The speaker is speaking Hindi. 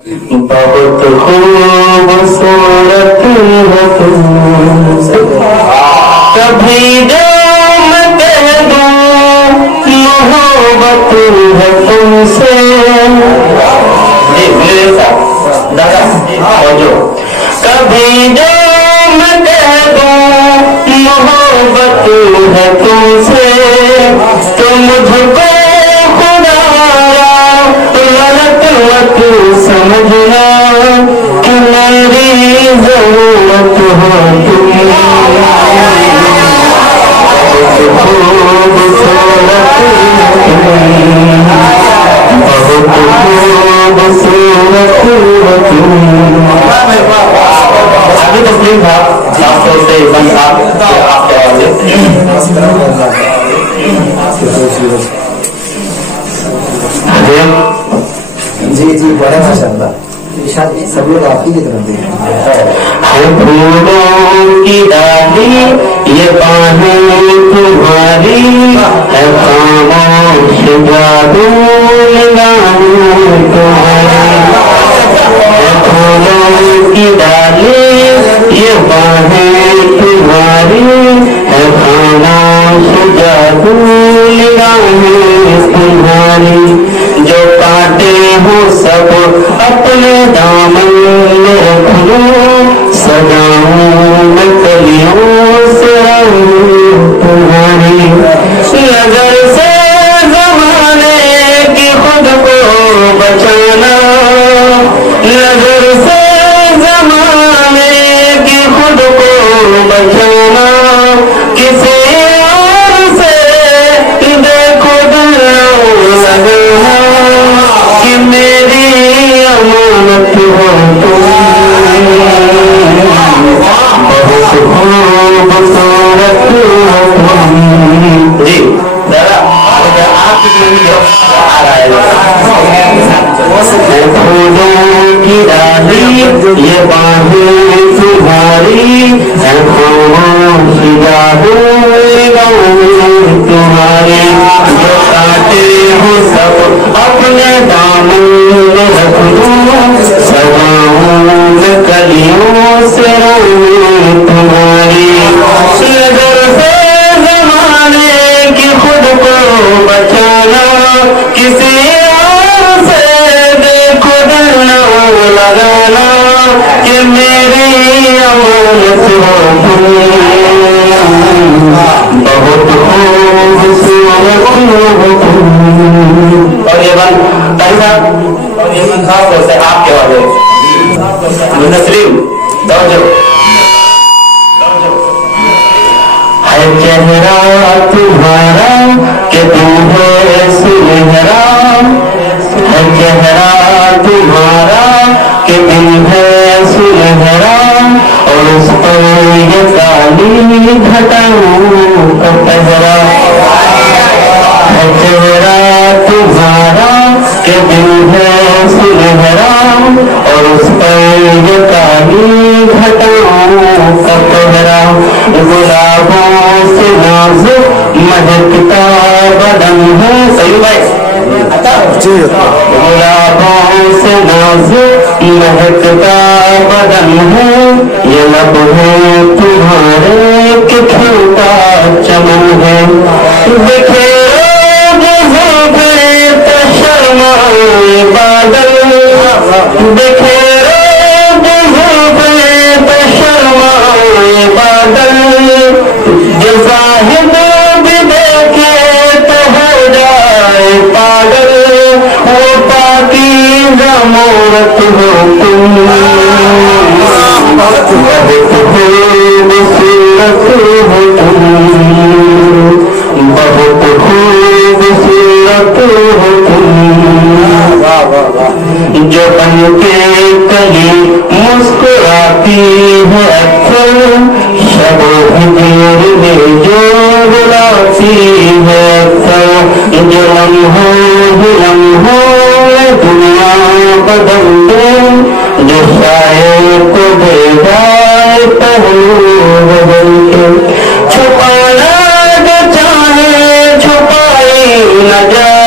बहुत खूबसूरत हो तुम, कभी जो मैं कह दूं मोहब्बत है तुमसे। दादा और जो कभी जो मैं कह दूं मोहब्बत है तुमसे, तो मुझको खुदाया गलत मत समझना कि मेरी जरूरत हो तुम। अभी तो प्लीज आप सोचते आपके आवाज जी जी बड़े माशाअल्लाह सब लोग आप ही की तरफ देखें। फूलों की डाली ये बाहें तुम्हारी है, खामोश जादू लगाऊं तुम्हारी। फूलों की डाली ये बाहें तुम्हारी है, खामोश जादू लगाऊं तुम्हारी। जो कांटे हो सब अपने दामन में रख लो, सजाऊं मैं कलियों से तुम्हारी। नजर से ज़माने की खुद को बचाना, नजर से ज़माने की खुद को बचाना। किसी और से देखो दिल लगाना कि मेरी अमानत हो तुम। बहुत खूबसूरत हो तुम। जी दादा आप फूलों की डाली ये बाहें तुम्हारी है, खामोश जादू लगाऊं तुम्हारी। जो काटे हो सब अपने दामन में रख लो, सजाऊं मैं कलियों से तुम्हारी। नजर से ज़माने की खुद को बचाना, किसी और से देखो दिल न लगाना कि मेरी अमानत हो तुम। बहुत खूबसूरत हो तुम। और ये बन खास तौर से आपके वाले मुनसरीम दौजो है चेहरा तुम्हारा के तुम है सुनहरा, है चेहरा तुम्हारा के तुम है सुनहरा। और उस पर ये काली घटाओं का पहरा, है चेहरा तुम्हारा के दिल है सुनहरा। और उस पर ये काली घटाओं का पहरा। गुलाबों से नाजुक महकता बदन है, सही भाई। गुलाबों से नाजुक महकता बदन है, ये लब है तुम्हारे के खिलता चमन है। बादल देखे शर्माए बादल, जो साहिब भी देखे तो हो जाए पागल। वो पाकीज़ा मूरत हो तुम। बहुत खूबसूरत हो तुम, बहुत खूबसूरत हो तुम। जो बन के कली मुस्कुराती है अक्सर, शबो हिजर में जो बुलाती है अक्सर। जो लम्हों दुनिया बदल दे, जो शायर को दे जाए पहलू बदल के। छुपाना जो चाहे छुपाई न जाए,